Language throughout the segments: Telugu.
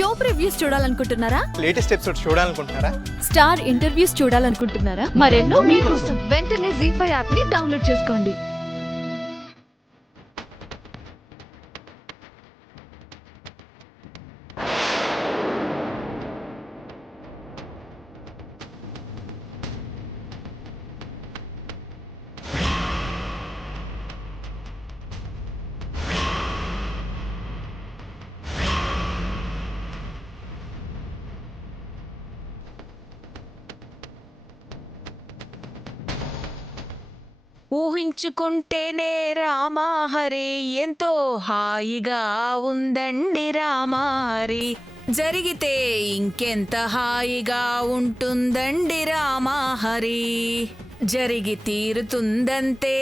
షో ప్రివ్యూస్ చూడాలనుకుంటున్నారా? లేటెస్ట్ ఎపిసోడ్ చూడాలనుకుంటున్నారా? స్టార్ ఇంటర్వ్యూస్ చూడాలనుకుంటున్నారా? మరెన్నో మీకోసం వెంటనే జీ5 యాప్ ని డౌన్లోడ్ చేసుకోండి. ఊహించుకుంటేనే రామాహరి ఎంతో హాయిగా ఉందండి రామాహరి, జరిగితే ఇంకెంత హాయిగా ఉంటుందండి రామాహరి, జరిగి తీరుతుందంతే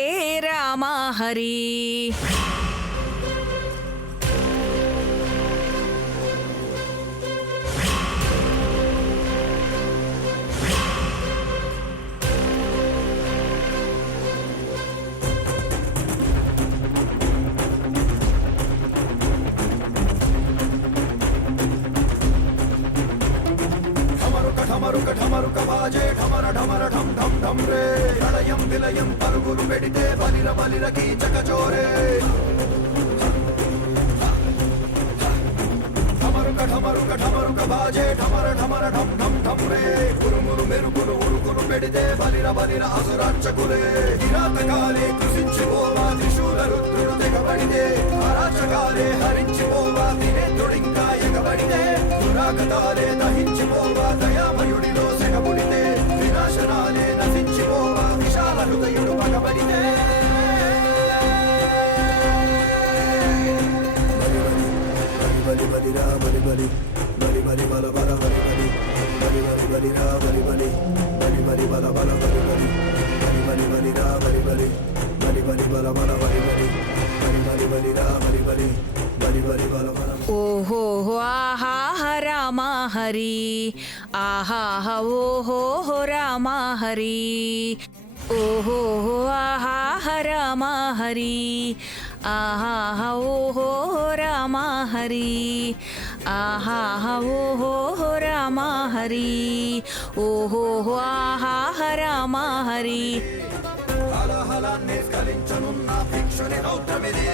రామాహరి. ఢమరుక ఢమరుక బాజే ఢమర ఢమర ఢం ఢం ఢం రే, ప్రళయం విలయం పరుగులు పెడితే బలిర బలిర కీచక చోరే. ఢమరుక ఢమరుక ఢమరుక బాజే ఢమర ఢమర ఢం ఢం ఢం రే, ఉరుములు మెరుపులు ఉరుకులు పెడితే బలిర బలిర అసురార్చకులే. కిరాతకాలే కృషించిపోవా త్రిశూల రుద్రుడు తెగబడితే, అరాచకాలే హరించిపోవా త్రినేత్రుడింకా ఎగబడితే, దురాగతాలే దహించిపోవా దయామయుడిలో సెగబుడితే, వినాశనాలే నశించిపోవా విశాల హృదయుడు పగబడితే. బలి బలి రా బలి బలి బలి బలి బల బల బలి బలి బలి బలి బలి రా బలి బలి బలి బలి బల బల బలి బలి బలి బలి బలి రా బలి బలి బలి బలి బల బల బలి బలి బలి బలి బలి రా బలి బలి బలి బలి బల బల. ఓహో ఆహా రామాహరి, ఆహా ఓహో రామాహరి, ఓహో ఆహా రామాహరి, ఆహా ఓహో రామాహరి, ఆహా ఓహో రామాహరి, ఓహో ఆహా రామాహరి. హలహలాన్ని స్కలించనున్న భిక్షుని రౌద్రమిది,